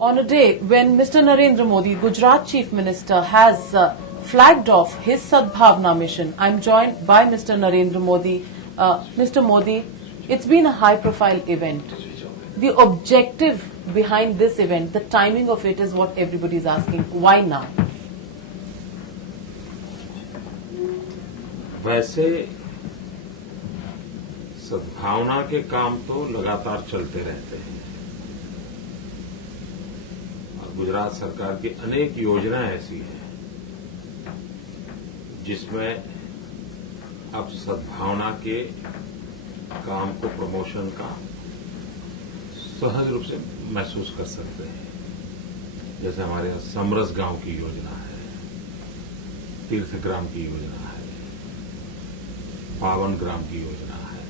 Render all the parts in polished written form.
On a day when Mr. Narendra Modi, Gujarat Chief Minister, has flagged off his Sadbhavna mission, I'm joined by Mr. Narendra Modi. Mr. Modi, it's been a high-profile event. The objective behind this event, the timing of it is what everybody is asking. Why now? वैसे सद्भावना के काम तो लगातार चलते रहते हैं और गुजरात सरकार की अनेक योजनाएं ऐसी हैं जिसमें अब सद्भावना के काम को प्रमोशन का सहज रूप से महसूस कर सकते हैं। जैसे हमारे यहाँ समरस गांव की योजना है, तीर्थग्राम की योजना है, पावन ग्राम की योजना है।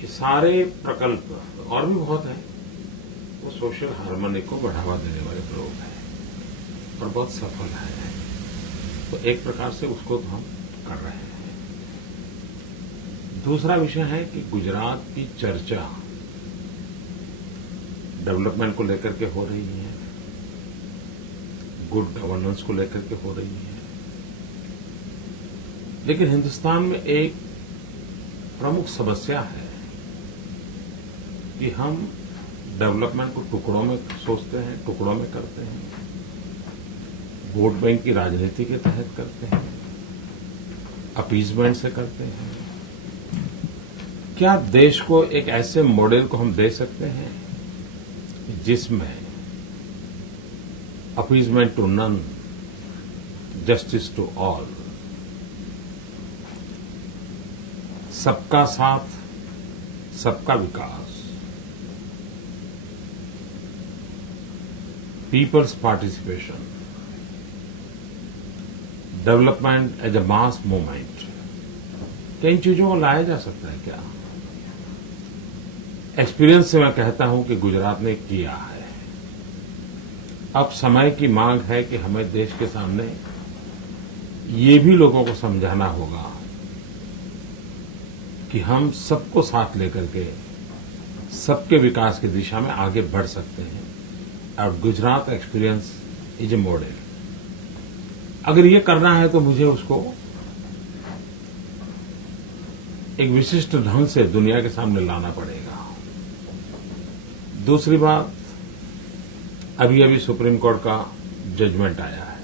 ये सारे प्रकल्प और भी बहुत हैं, वो सोशल हार्मनी को बढ़ावा देने वाले प्रयोग हैं और बहुत सफल है। तो एक प्रकार से उसको तो हम कर रहे हैं। दूसरा विषय है कि गुजरात की चर्चा डेवलपमेंट को लेकर के हो रही है, गुड गवर्नेंस को लेकर के हो रही है, लेकिन हिंदुस्तान में एक प्रमुख समस्या है कि हम डेवलपमेंट को टुकड़ों में सोचते हैं, टुकड़ों में करते हैं, वोट बैंक की राजनीति के तहत करते हैं, अपीजमेंट से करते हैं। क्या देश को एक ऐसे मॉडल को हम दे सकते हैं जिसमें appeasement to none, justice to all, सबका साथ, सबका विकास, people's participation, development as a mass movement, क्या इन चीजों को लाया जा सकता है क्या? एक्सपीरियंस से मैं कहता हूं कि गुजरात ने किया है। अब समय की मांग है कि हमें देश के सामने ये भी लोगों को समझाना होगा कि हम सबको साथ लेकर के सबके विकास की दिशा में आगे बढ़ सकते हैं और Gujarat experience is a model. अगर ये करना है तो मुझे उसको एक विशिष्ट ढंग से दुनिया के सामने लाना पड़ेगा। दूसरी बात, अभी अभी सुप्रीम कोर्ट का जजमेंट आया है।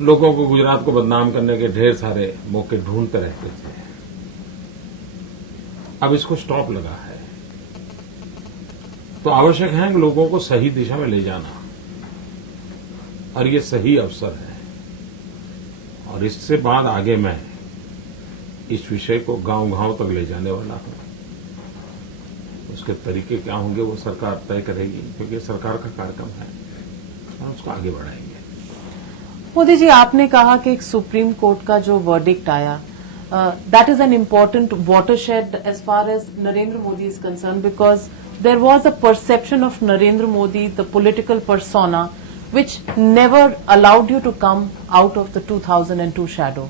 लोगों को गुजरात को बदनाम करने के ढेर सारे मौके ढूंढते रहते थे। अब इसको स्टॉप लगा है, तो आवश्यक है कि लोगों को सही दिशा में ले जाना, और ये सही अवसर है। और इससे बाद आगे मैं इस विषय को गांव-गांव तक ले जाने वाला हूं। उसके तरीके क्या होंगे वो सरकार तय करेगी, क्योंकि सरकार का कार्यक्रम है और उसको आगे बढ़ाएंगे। मोदी जी, आपने कहा कि एक सुप्रीम कोर्ट का जो वर्डिक्ट आया, that is an important watershed as far as Narendra Modi is concern, because there was a perception of Narendra Modi, the political persona, which never allowed you to come out of the 2002 shadow.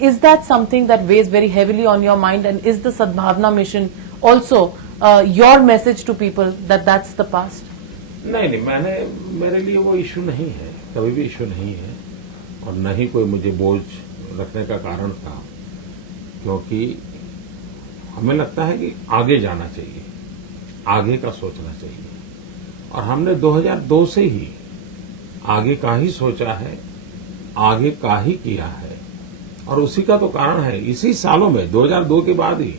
Is that something that weighs very heavily on your mind, and is the Sadbhavna mission also your message to people that that's the past? नहीं, मेरे लिए वो issue नहीं है, कभी भी issue नहीं है, और न ही कोई मुझे बोझ रखने का कारण था, क्योंकि हमें लगता है कि आगे जाना चाहिए, आगे का सोचना चाहिए, और हमने 2002 से ही आगे का ही सोचा है, आगे का ही किया है, और उसी का तो कारण है इसी सालों में 2002 के बाद ही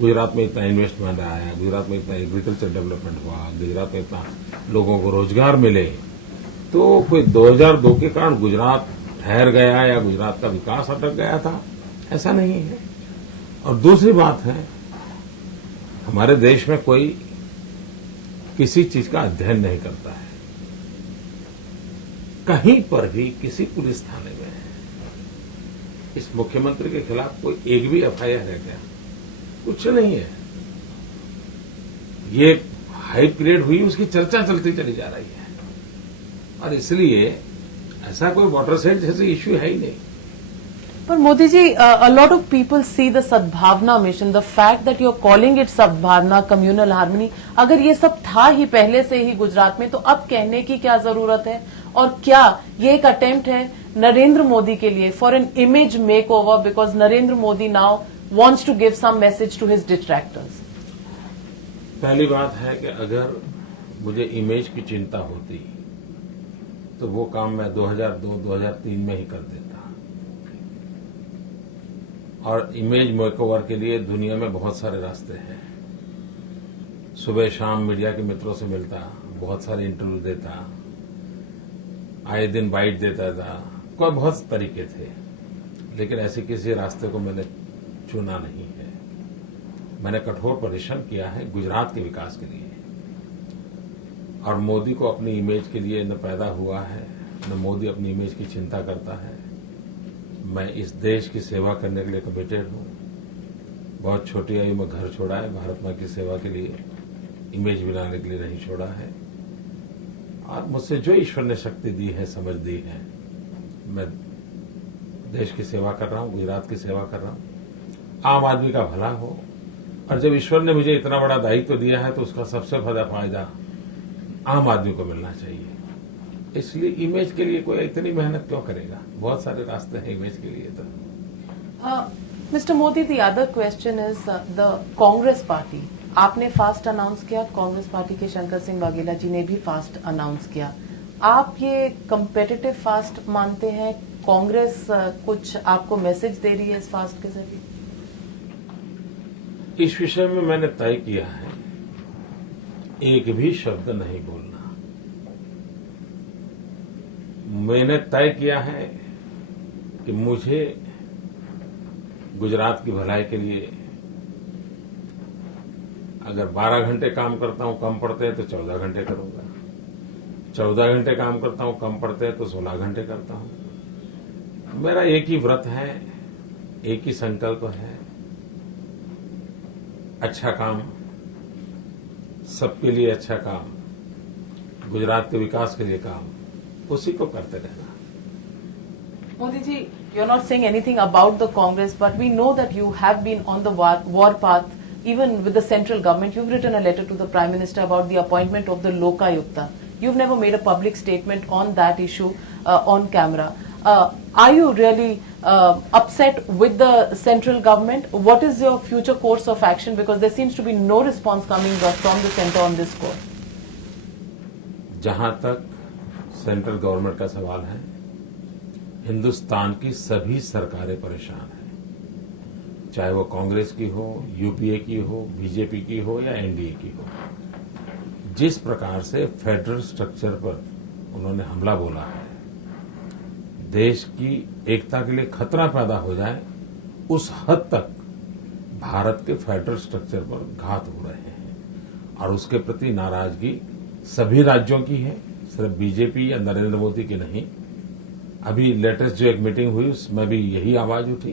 गुजरात में इतना इन्वेस्टमेंट आया, गुजरात में इतना एग्रीकल्चर डेवलपमेंट हुआ, गुजरात में इतना लोगों को रोजगार मिले। तो कोई 2002 के कारण गुजरात ठहर गया या गुजरात का विकास अटक गया था, ऐसा नहीं है। और दूसरी बात है, हमारे देश में कोई किसी चीज का अध्ययन नहीं करता है। कहीं पर भी किसी पुलिस थाने में इस मुख्यमंत्री के खिलाफ कोई एक भी एफआईआर है क्या? कुछ नहीं है। ये हाइप क्रिएट हुई, उसकी चर्चा चलती चली जा रही है, और इसलिए ऐसा कोई वाटरशेड जैसे इश्यू है ही नहीं। But Modi ji, a lot of people see the Sadbhavna mission, the fact that you're calling it Sadbhavna, communal harmony. अगर ये सब था ही पहले से ही गुजरात में, तो अब कहने की क्या जरूरत है? और क्या ये एक अटेम्प्ट है नरेंद्र मोदी के लिए for an image make over, because Narendra Modi now wants to give some message to his detractors? पहली बात है कि अगर मुझे इमेज की चिंता होती तो वो काम मैं 2002-2003 में ही कर देता। और इमेज मेकओवर के लिए दुनिया में बहुत सारे रास्ते हैं। सुबह शाम मीडिया के मित्रों से मिलता, बहुत सारे इंटरव्यू देता, आए दिन बाइट देता था, कोई बहुत तरीके थे, लेकिन ऐसे किसी रास्ते को मैंने चुना नहीं है। मैंने कठोर परिश्रम किया है गुजरात के विकास के लिए, और मोदी को अपनी इमेज के लिए न पैदा हुआ है, न मोदी अपनी इमेज की चिंता करता है। मैं इस देश की सेवा करने के लिए कमिटेड हूं। बहुत छोटी आयु में घर छोड़ा है, भारत मां की सेवा के लिए, इमेज बनाने के लिए नहीं छोड़ा है। और मुझसे जो ईश्वर ने शक्ति दी है, समझ दी है, मैं देश की सेवा कर रहा हूं, गुजरात की सेवा कर रहा हूं, आम आदमी का भला हो। और जब ईश्वर ने मुझे इतना बड़ा दायित्व दिया है तो उसका सबसे बड़ा फायदा आम आदमी को मिलना चाहिए। इसलिए इमेज के लिए कोई इतनी मेहनत क्यों करेगा? बहुत सारे रास्ते हैं इमेज के लिए तो। Mister Modi, the other question is the Congress party. आपने फास्ट अनाउंस किया, कांग्रेस पार्टी के शंकर सिंह वाघेला जी ने भी फास्ट अनाउंस किया। आप ये कंपेटिटिव फास्ट मानते हैं? कांग्रेस कुछ आपको मैसेज दे रही है इस फास्ट के जरिए? इस विषय में मैंने तय किया है, एक भी शब्द नहीं बोलना। मैंने तय किया है कि मुझे गुजरात की भलाई के लिए अगर 12 घंटे काम करता हूं, कम पड़ते हैं तो 14 घंटे करूंगा। 14 घंटे काम करता हूं, कम पड़ते हैं तो 16 घंटे करता हूं। मेरा एक ही व्रत है, एक ही संकल्प है, अच्छा काम, सबके लिए अच्छा काम, गुजरात के विकास के लिए काम, उसी को करते रहना। Modi ji, you're not saying anything about the Congress, but we know that you have been on the war path, even with the central government. You've written a letter to the Prime Minister about the appointment of the Lokayukta. You've never made a public statement on that issue on camera. Are you really upset with the central government? What is your future course of action? Because there seems to be no response coming from the center on this score. जहां तक central government का सवाल है, हिंदुस्तान की सभी सरकारें परेशान हैं, चाहे वो कांग्रेस की हो, यूपीए की हो, बीजेपी की हो या एनडीए की हो। जिस प्रकार से फेडरल स्ट्रक्चर पर उन्होंने हमला बोला है, देश की एकता के लिए खतरा पैदा हो जाए, उस हद तक भारत के फेडरल स्ट्रक्चर पर घात हो रहे हैं। और उसके प्रति नाराजगी सभी राज्यों की है, सिर्फ बीजेपी या नरेंद्र मोदी की नहीं। अभी लेटेस्ट जो एक मीटिंग हुई उसमें भी यही आवाज उठी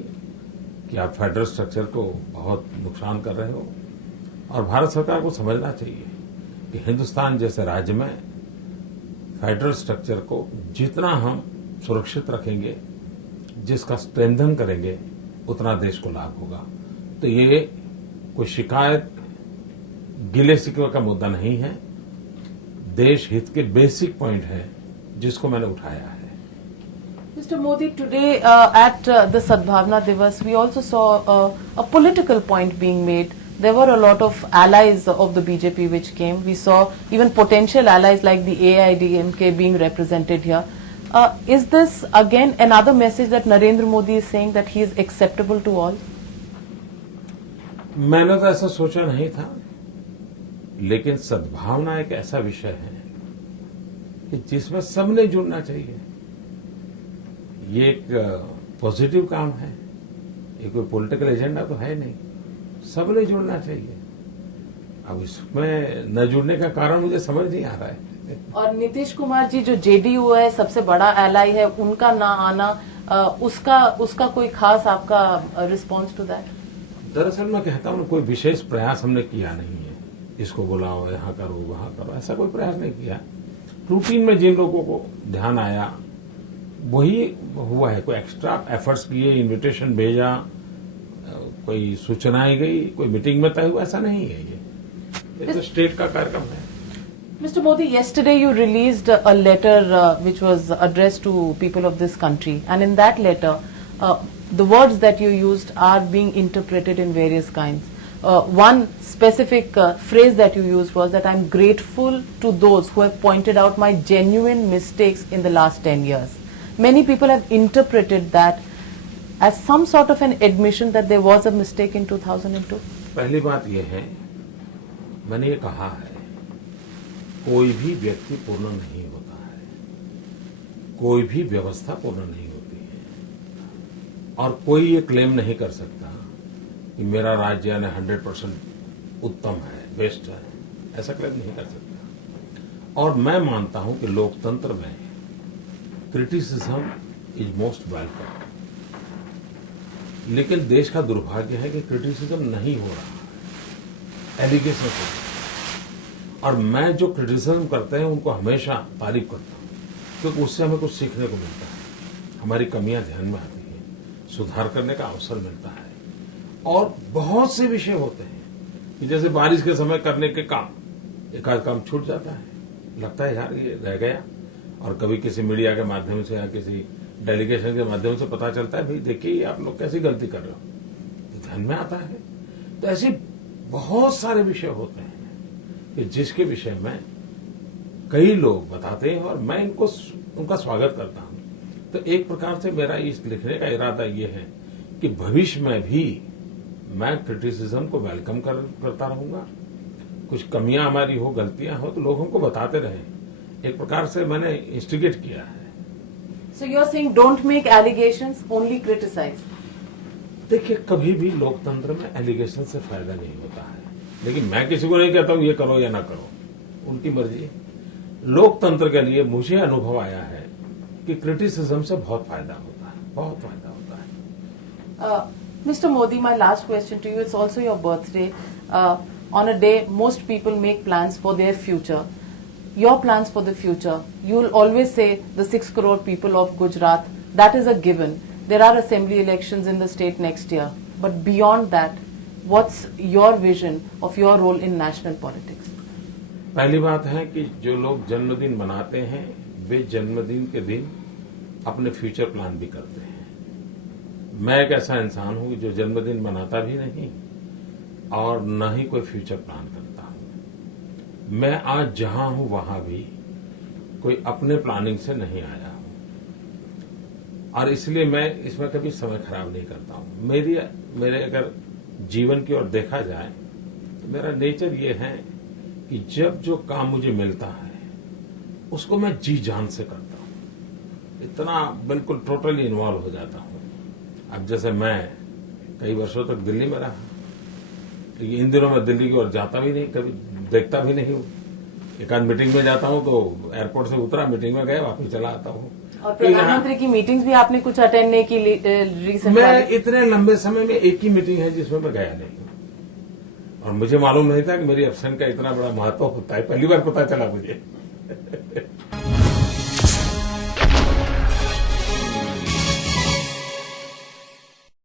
कि आप फेडरल स्ट्रक्चर को बहुत नुकसान कर रहे हो। और भारत सरकार को समझना चाहिए कि हिंदुस्तान जैसे राज्य में फेडरल स्ट्रक्चर को जितना हम सुरक्षित रखेंगे, जिसका स्ट्रेंथन करेंगे, उतना देश को लाभ होगा। तो ये कोई शिकायत, गिले शिकवे का मुद्दा नहीं है, देश हित के बेसिक पॉइंट है जिसको मैंने उठाया है। Mr. Modi, today at the Sadbhavna Divas, we also saw a political point being made. There were a lot of allies of the BJP which came. We saw even potential allies like the AIDMK being represented here. Is this again another message that Narendra Modi is saying that he is acceptable to all? मैंने तो ऐसा सोचा नहीं था, लेकिन सद्भावना एक ऐसा विषय है कि जिसमें सबने जुड़ना चाहिए। ये एक पॉजिटिव काम है, ये कोई पॉलिटिकल एजेंडा तो है नहीं, सबने जुड़ना चाहिए। अब इसमें न जुड़ने का कारण मुझे समझ नहीं आ रहा है। और नीतीश कुमार जी जो जेडीयू है, सबसे बड़ा एलाई है, उनका ना आना, उसका कोई खास आपका रिस्पॉन्स टू दैट? दरअसल मैं कहता हूं, कोई विशेष प्रयास हमने किया नहीं है, इसको बुलाओ, यहाँ करो, वहां करो, ऐसा कोई प्रयास नहीं किया। रूटीन में जिन लोगों को ध्यान आया वही हुआ है। कोई एक्स्ट्रा एफर्ट्स किए, इनविटेशन भेजा, कोई सूचनाएं गई, कोई मीटिंग में तय हुआ, ऐसा नहीं है। ये तो स्टेट का कार्यक्रम है। Mr. Modi, yesterday you released a letter which was addressed to people of this country, and in that letter, the words that you used are being interpreted in various kinds. One specific phrase that you used was that I'm grateful to those who have pointed out my genuine mistakes in the last 10 years. Many people have interpreted that as some sort of an admission that there was a mistake in 2002. पहली बात यह है, मैंने ये कहा है, कोई भी व्यक्ति पूर्ण नहीं होता है, कोई भी व्यवस्था पूर्ण नहीं होती है, और कोई ये क्लेम नहीं कर सकता कि मेरा राज्य यानी 100% उत्तम है, बेस्ट है, ऐसा क्लेम नहीं कर सकता। और मैं मानता हूं कि लोकतंत्र में क्रिटिसिज्म इज मोस्ट वेलकम, लेकिन देश का दुर्भाग्य है कि क्रिटिसिज्म नहीं हो रहा है, एलिगेशन हो रहा है। और मैं जो क्रिटिसिज्म करते हैं उनको हमेशा तारीफ करता हूं, क्योंकि उससे हमें कुछ सीखने को मिलता है, हमारी कमियां ध्यान में आती हैं, सुधार करने का अवसर मिलता है। और बहुत से विषय होते हैं कि जैसे बारिश के समय करने के काम, एक आध काम छूट जाता है, लगता है यार ये रह गया, और कभी किसी मीडिया के माध्यम से या किसी डेलीगेशन के माध्यम से पता चलता है, भाई देखिए आप लोग कैसी गलती कर रहे हो, तो ध्यान में आता है। तो ऐसे बहुत सारे विषय होते हैं कि जिसके विषय में कई लोग बताते हैं और मैं उनका स्वागत करता हूं। तो एक प्रकार से मेरा इस लिखने का इरादा यह है कि भविष्य में भी मैं क्रिटिसिज्म को वेलकम करता रहूंगा। कुछ कमियां हमारी हो, गलतियां हो, तो लोग हमको बताते रहें। एक प्रकार से मैंने इंस्टिगेट किया है। So you're saying don't make allegations, only criticize. देखिए, कभी भी लोकतंत्र में एलिगेशन से फायदा नहीं होता है, लेकिन मैं किसी को नहीं कहता हूं ये करो या ना करो, उनकी मर्जी। लोकतंत्र के लिए मुझे अनुभव आया है कि क्रिटिसिज्म से बहुत फायदा होता है, बहुत फायदा होता है। Mr. Modi, my last question to you, it's also your birthday. On a day, most people make plans for their future. Your plans for the future, you will always say the 6 crore people of Gujarat, that is a given. There are assembly elections in the state next year. But beyond that, what's your vision of your role in national politics? पहली बात है कि जो लोग जन्मदिन मनाते हैं, वे जन्मदिन के दिन अपने फ्यूचर प्लान भी करते हैं। मैं एक ऐसा इंसान हूं जो जन्मदिन मनाता भी नहीं और न ही कोई फ्यूचर प्लान करता हूं। मैं आज जहां हूं वहां भी कोई अपने प्लानिंग से नहीं आया हूं, और इसलिए मैं इसमें कभी समय खराब नहीं करता हूं। मेरे अगर जीवन की ओर देखा जाए तो मेरा नेचर ये है कि जब जो काम मुझे मिलता है उसको मैं जी जान से करता हूं, इतना बिल्कुल टोटली इन्वॉल्व हो जाता हूं। अब जैसे मैं कई वर्षों तक दिल्ली में रहा, लेकिन इन दिनों मैं दिल्ली की ओर जाता भी नहीं, कभी देखता भी नहीं हूं। एक आध मीटिंग में जाता हूं तो एयरपोर्ट से उतरा, मीटिंग में गया, वापस चला आता हूं। और प्रधानमंत्री की मीटिंग्स भी आपने कुछ अटेंड नहीं की रिसेंट? मैं इतने लंबे समय में एक ही मीटिंग है जिसमें मैं गया नहीं हूं, और मुझे मालूम नहीं था कि मेरी एब्सेंट का इतना बड़ा महत्व होता है। पहली बार पता चला मुझे।